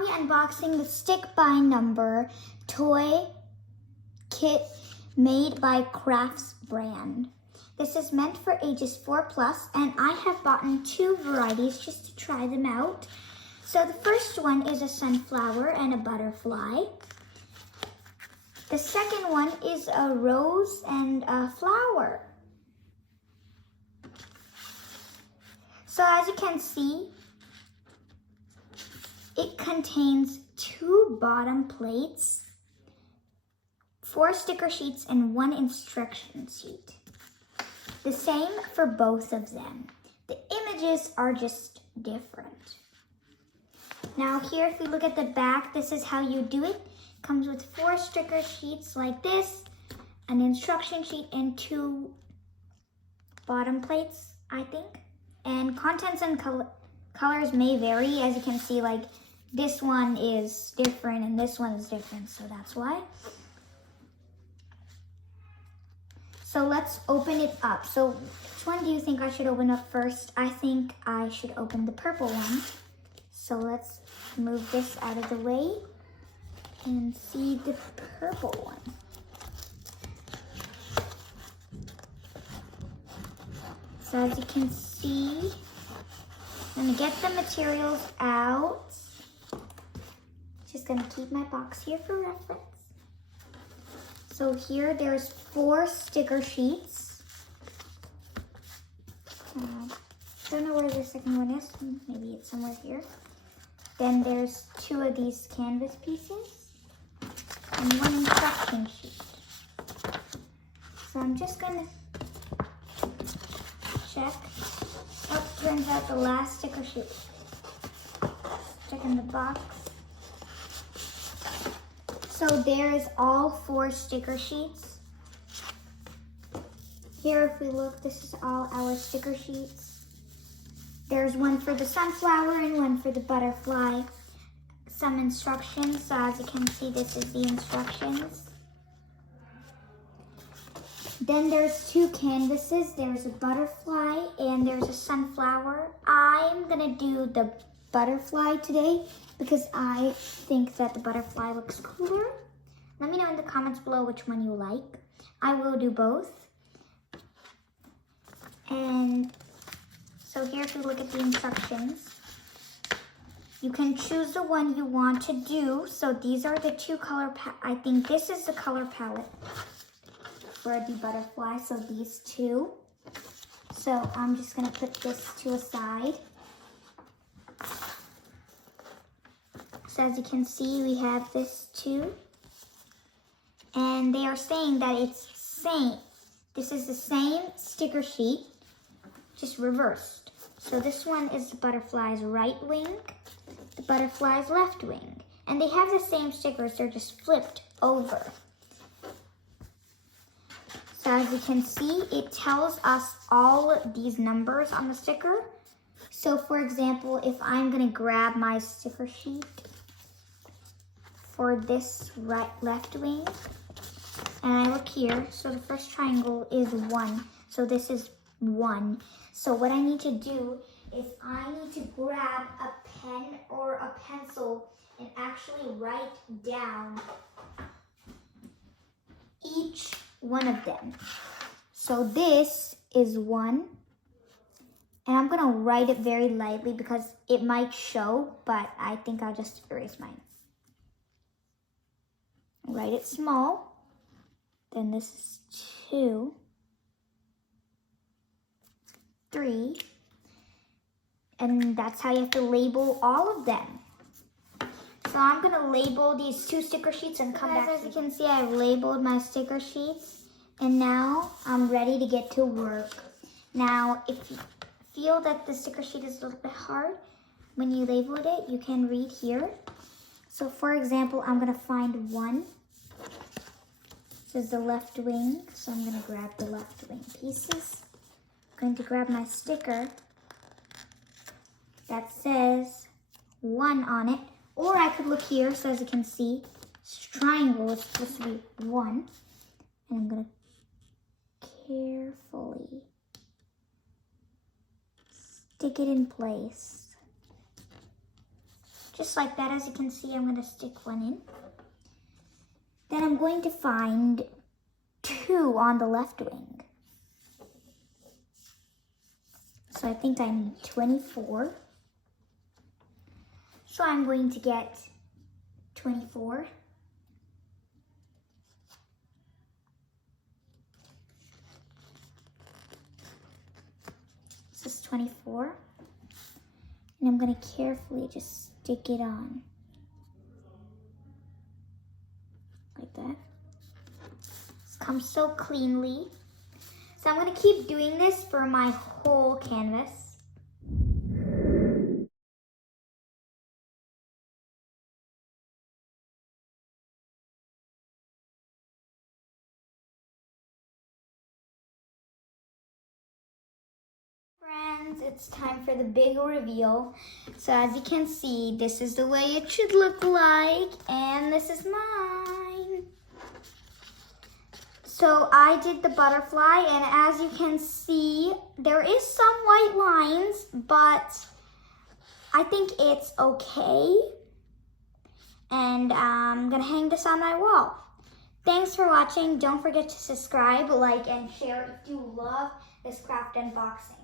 I'll be unboxing the Stick by Number toy kit made by Crafts brand. This is meant for ages 4+, and I have bought 2 varieties just to try them out. So the first one is a sunflower and a butterfly. The second one is a rose and a flower. So as you can see, it contains 2 bottom plates, 4 sticker sheets, and 1 instruction sheet. The same for both of them. The images are just different. Now here, if we look at the back, this is how you do it. Comes with 4 sticker sheets like this, an instruction sheet, and 2 bottom plates, I think. And contents and colors may vary. As you can see, like this one is different and this one is different, so that's why. So let's open it up. So which one do you think I should open up first? I think I should open the purple one. So let's move this out of the way and see the purple one. So as you can see, I'm gonna get the materials out. Just gonna keep my box here for reference. So here there's 4 sticker sheets. Don't know where the second one is. Maybe it's somewhere here. Then there's 2 of these canvas pieces and 1 instruction sheet. So I'm just gonna check. Oh, turns out the last sticker sheet. Check in the box. So there's all 4 sticker sheets. Here, if we look, this is all our sticker sheets. There's 1 for the sunflower and 1 for the butterfly. Some instructions. So as you can see, this is the instructions. Then there's 2 canvases. There's a butterfly and there's a sunflower. I'm gonna do the butterfly today because I think that the butterfly looks cooler. Let me know in the comments below which one you like. I will do both. And so here, if you look at the instructions, you can choose the one you want to do. So these are the 2 color I think this is the color palette for the butterfly, so these 2. So I'm just gonna put this to a side. So as you can see, we have this 2. And they are saying that it's same. This is the same sticker sheet, just reversed. So this one is the butterfly's right wing, the butterfly's left wing. And they have the same stickers, they're just flipped over. So as you can see, it tells us all these numbers on the sticker. So for example, if I'm gonna grab my sticker sheet for this left wing, and I look here, so the first triangle is 1. So this is 1. So what I need to do is I need to grab a pen or a pencil and actually write down each one of them. So this is 1. And I'm gonna write it very lightly because it might show, but I think I'll just erase mine. Write it small. Then this is 2, 3, and that's how you have to label all of them. So I'm gonna label these 2 sticker sheets and come back. As you can see, I've labeled my sticker sheets, and now I'm ready to get to work. Now, if you feel that the sticker sheet is a little bit hard, when you labeled it, you can read here. So for example, I'm gonna find 1. This is the left wing, so I'm gonna grab the left wing pieces. I'm going to grab my sticker that says 1 on it, or I could look here, so as you can see, this triangle is supposed to be 1, and I'm gonna carefully stick it in place. Just like that. As you can see, I'm going to stick one in. Then I'm going to find 2 on the left wing. So I think I need 24. So I'm going to get 24. This is 24. And I'm going to carefully just stick it on. Like that. This comes so cleanly. So I'm going to keep doing this for my whole canvas. Friends, it's time for the big reveal. So as you can see, this is the way it should look like, and this is mine. So I did the butterfly, and as you can see, there is some white lines, but I think it's okay. And I'm gonna hang this on my wall. Thanks for watching. Don't forget to subscribe, like, and share if you love this craft unboxing.